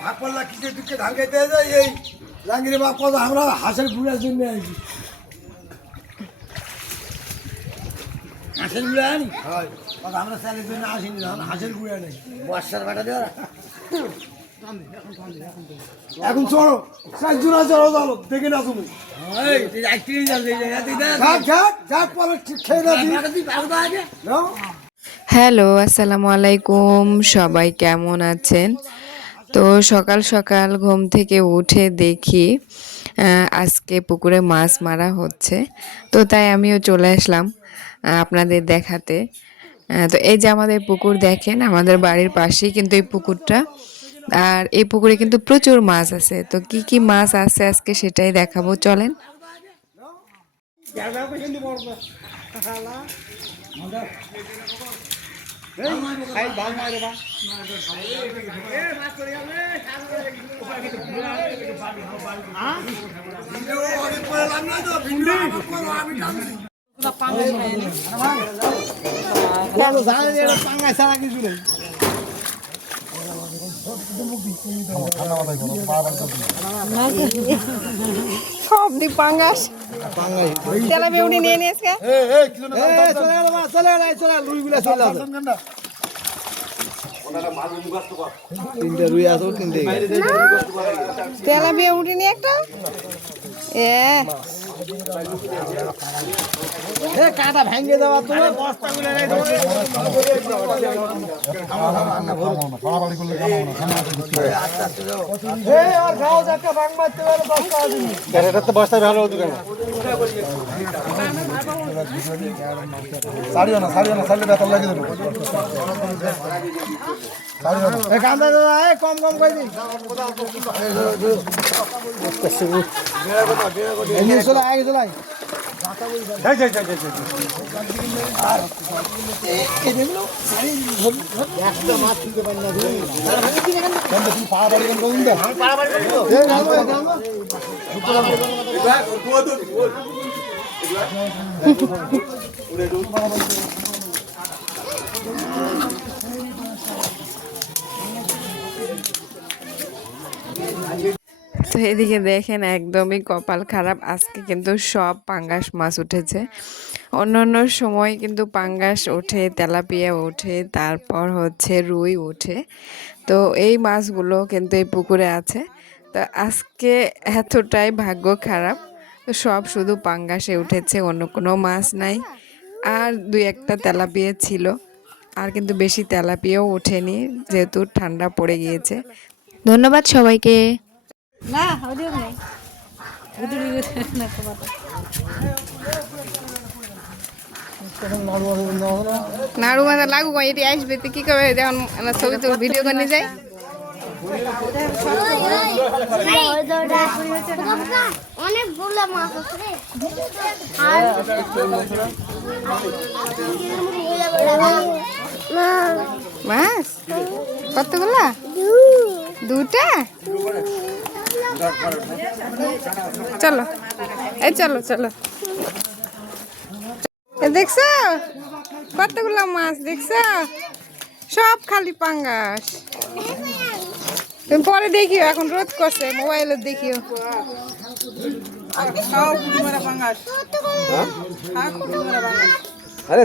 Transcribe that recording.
ভাগ পাল্লা কিসে দিকে ধান খাইতে যায় এই লাঙ্গিরে বাপ কথা আমরা হাঁসের গুঁড়ার জন্য আইছি হাঁসের গুঁড়া আনি হয় কথা আমরা চালের জন্য আসিনি হাঁসের গুঁড়া নেই বর্ষার বাটা দেওয়া এখন চলো 4 জন চলো চলো দেখে না তুমি হ্যালো, আসসালামু আলাইকুম। সবাই কেমন আছেন? তো সকাল সকাল ঘুম থেকে উঠে দেখি আজকে পুকুরে মাছ মারা হচ্ছে। তো তাই আমিও চলে আসলাম আপনাদের দেখাতে। তো এই যে আমাদের পুকুর দেখেন, আমাদের বাড়ির পাশেই কিন্তু এই পুকুরটা। আর এই পুকুরে কিন্তু প্রচুর মাছ আছে। তো কি কি মাছ আছে আজকে সেটাই দেখাবো, চলেন। সব দি পাঙ্গাস তেলাপিয়া উঠে নিয়ে নিয়েছে তেলাপিয়া উঠে নিয়ে একটা কাটা ভেঙে দেওয়া তুমি বস্তায় ভালো সারিও না সারলে বেতন লাগে দেবো কান্দা দাদা কম কম করে দিন চলে আগে চলে তো এদিকে দেখেন একদমই কপাল খারাপ, আজকে কিন্তু সব পাঙ্গাস মাছ উঠেছে। অন্যান্য সময় কিন্তু পাঙ্গাস ওঠে, তেলাপিয়া ওঠে, তারপর হচ্ছে রুই ওঠে। তো এই মাছগুলো কিন্তু এই পুকুরে আছে। তো আজকে এতটাই ভাগ্য খারাপ, তো সব শুধু পাঙ্গাসে উঠেছে, অন্য কোনো মাছ নাই। আর 2-1টা তেলাপিয়া ছিল, আর কিন্তু বেশি তেলাপিয়াও ওঠেনি যেহেতু ঠান্ডা পড়ে গিয়েছে। ধন্যবাদ সবাইকে। না ওদিও নেই নাড়ু মাথা লাগু এটি আসবে তো কি করবে যখন ছবি তো ভিডিও করে নিয়ে যায়। অনেকগুলো মাছ আছে মাছ কতগুলা? 2টা। চলো এই চলো চলো, দেখছো কতগুলা মাছ দেখছো? সব খালি পাঙ্গাস। তুমি পরে দেখিও, এখন রোদ করছে, মোবাইলে দেখিও। আরে